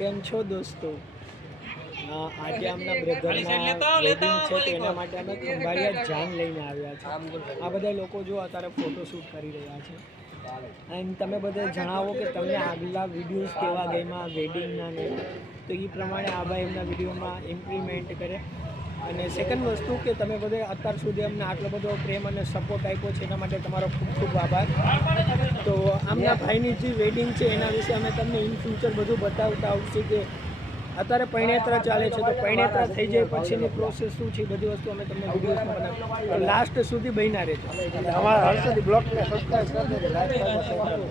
કેમ છો દોસ્તો? આજે આમના બ્રધરના વેડિંગ છે તો એના માટે અમે ખંભાળિયા જાન લઈને આવ્યા છે. આ બધા લોકો જો અત્યારે ફોટોશૂટ કરી રહ્યા છે. અને તમે બધા જણાવો કે તમને આગલા વિડીયોઝ કેવા ગયમાં વેડિંગના ને, તો એ પ્રમાણે આ ભાઈ એમના વિડીયોમાં ઇમ્પ્લિમેન્ટ કરે. અને સેકન્ડ વસ્તુ કે તમે બધા અત્યાર સુધી અમને આટલો બધો પ્રેમ અને સપોર્ટ આપ્યો છે એના માટે તમારો ખૂબ ખૂબ આભાર. તો આમના ભાઈની જે વેડિંગ છે એના વિશે અમે તમને ઇન ફ્યુચર બધું બતાવતા આવશે કે અત્યારે પૈણેત્રા ચાલે છે તો પૈણેત્રા થઈ જાય પછીની પ્રોસેસ શું છે બધી વસ્તુ અમે તમને વિડીયોઝમાં બનાવીએ. તો લાસ્ટ સુધી બન્યા રહેજો. અમારા હર્ષદી બ્લોગને સબસ્ક્રાઇબ કરી દેજો, લાઈક કરો.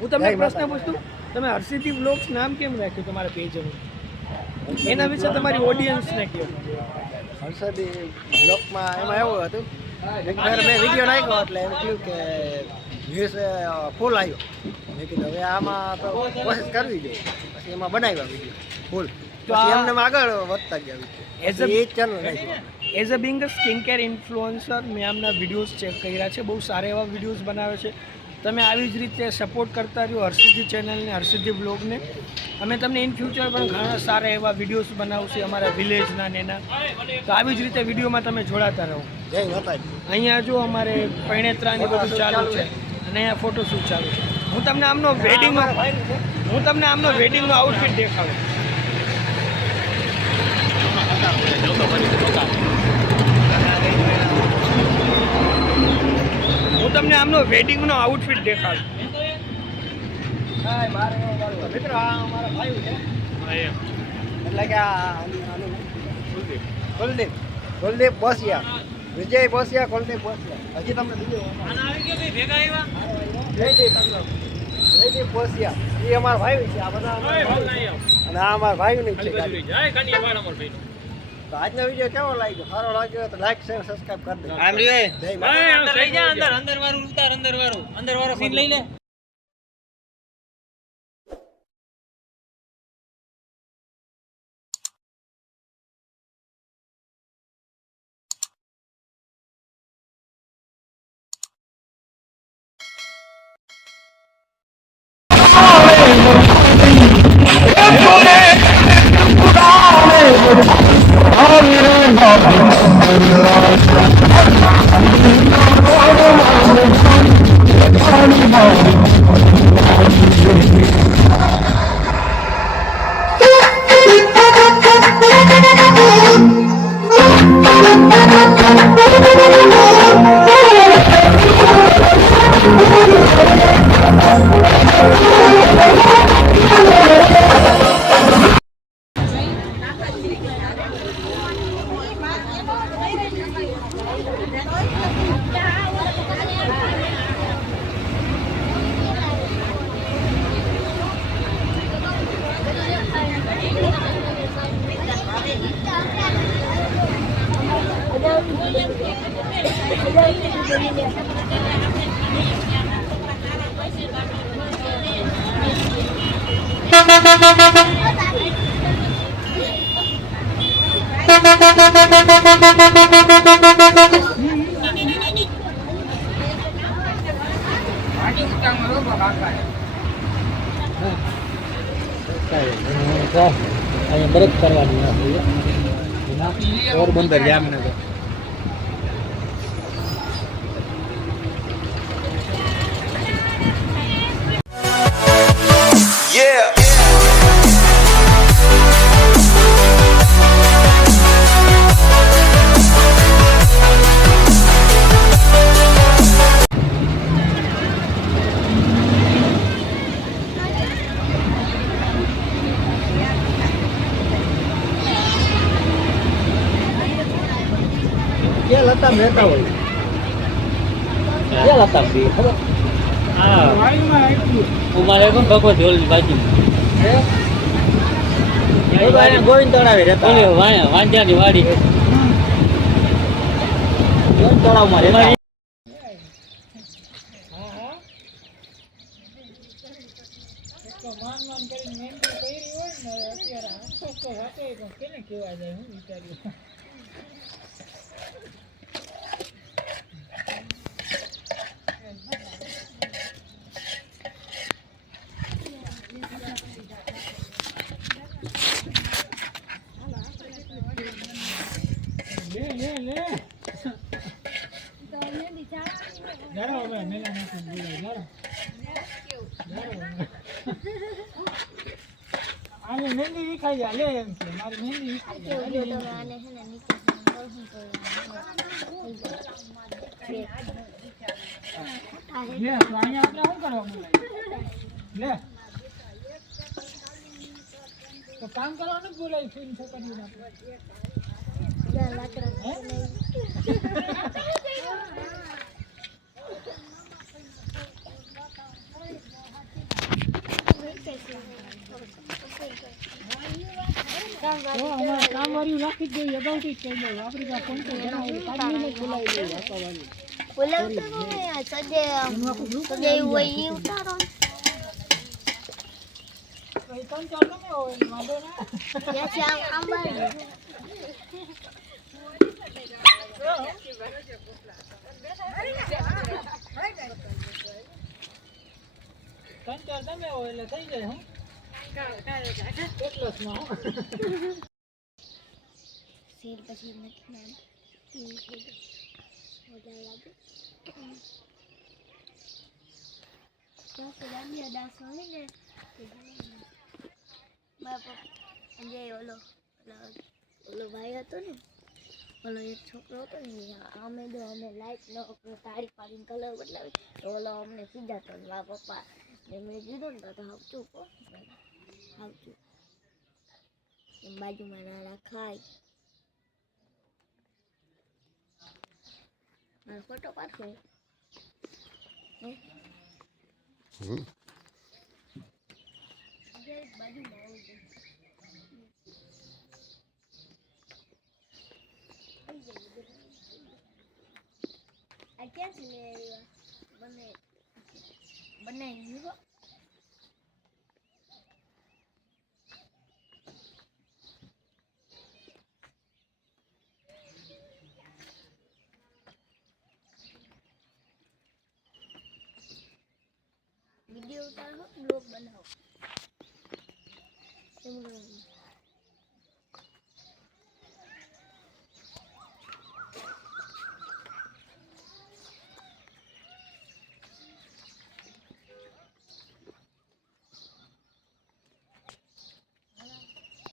હું તમને પ્રશ્ન પૂછું, તમે હર્ષદી બ્લોગ્સ નામ કેમ રાખ્યું તમારા પેજનું? એના વિશે તમારી ઓડિયન્સને કહો. હર્ષદી બ્લોગમાં એમાં એવું હતું એક વાર મેં વિડીયો નાખ્યો એટલે એમ કહ્યું કે વ્યૂઝ ફૂલ આવ્યો. મેં કીધું હવે આમાં તો કોશિશ કરવી જોઈએ, પછી એમાં બનાવ્યા વિડીયો ફૂલ. તો એમને આગળ વધતા ગયા વિડીયો એ ચેનલ નાખ્યું. As a being a skin care influencer મેં આમના વિડીયોઝ ચેક કર્યા છે, બહુ સારા એવા વિડીયોઝ બનાવે છે. તમે આવી જ રીતે સપોર્ટ કરતા રહ્યો હર્ષદી ચેનલને, હર્ષદી બ્લોગને. અમે તમને ઇન ફ્યુચર પણ ઘણા સારા એવા વિડીયોઝ બનાવશું અમારા વિલેજના ને એના. તો આવી જ રીતે વિડીયોમાં તમે જોડાતા રહો. જય માતાજી. અહીંયા જો અમારે પૈણેત્રાની બધું ચાલુ છે અને અહીંયા ફોટોશૂટ ચાલુ છે. હું તમને આમનો વેડિંગનો આઉટફિટ દેખાડું. હું તમને આમનો વેડિંગનો આઉટફિટ દેખાડું. મિત્રો આ અમારા ભાઈ છે એટલે કે કુલદીપ બોસિયા, વિજય બોસિયા, કુલદીપ બોસિયા. હજી તમને જયદીપ બોસિયા એ અમારા ભાઈ છે. આ બધા અને આ અમારા ભાઈની છે. તો આજનો વિડીયો કેવો લાગ્યો? સારો લાગ્યો તો લાઈક શેર સબસ્ક્રાઇબ કરી દેજો. અંદર વાળો સીન લઈ લે. અહીંયા બરફ કરવાની પોરબંદર જામનગર. ક્યાં લતામ રહેતા હોય? ક્યાં લતા પી ખબર? હા અમારે પણ ભગવત હોલની બાજુ ગોવિંદ તળાવે રહેતા. વાંજાની વાડી ગોવિંદ તળાવમાં રહેતા. આને મહેંદી વિખાઈ જાય લે એમ કે મારી મહેંદી વિખાઈ જાય જો તમે આને છે ને નીચે બળવું પડે લે તો અહીંયા આપણે શું કરવા બોલાય લે તો કામ કરવાનું જ બોલાય ફીન છોકરીઓને આપણે લાકડા કામવાળીઓ રાખી જ જોઈએ અગાઉથી જ કહી દઉં આપણી પાસે ફોન તો જણાવી કાઢીને જ બોલાવી લઈએ અપાવવાની બોલાવતો મમ્મી સજે એવું હોય ઈ ઉતારો ત્રણ ચાર તમે હોય વાંધો ના ત્યાં આમ બાર ત્રણ ચાર તમે હોય એટલે થઈ જાય હું એટલો જ માં શેર પછી નથી નામ મજા લાગે ત્યાં સુધામ્યા દાસ હોય ને મારા પપ્પા જે ઓલો ભાઈ હતો ને ઓલો એક છોકરો હતો ને અમે લાઈટ ન તારી પાડીને કલર બદલાવી તો ઓલો અમને ખીજાતો ને મારા પપ્પા ને મેં કીધું ને તો આવતું આવતું એમ બાજુમાં નાના ખાય મારો ફોટો પાડો બાજુમાં આવું આ ક્યાંથી લઈ આવ્યા બનાવી ગયો વિડીયો ઉતારો બ્લોગ બનાવો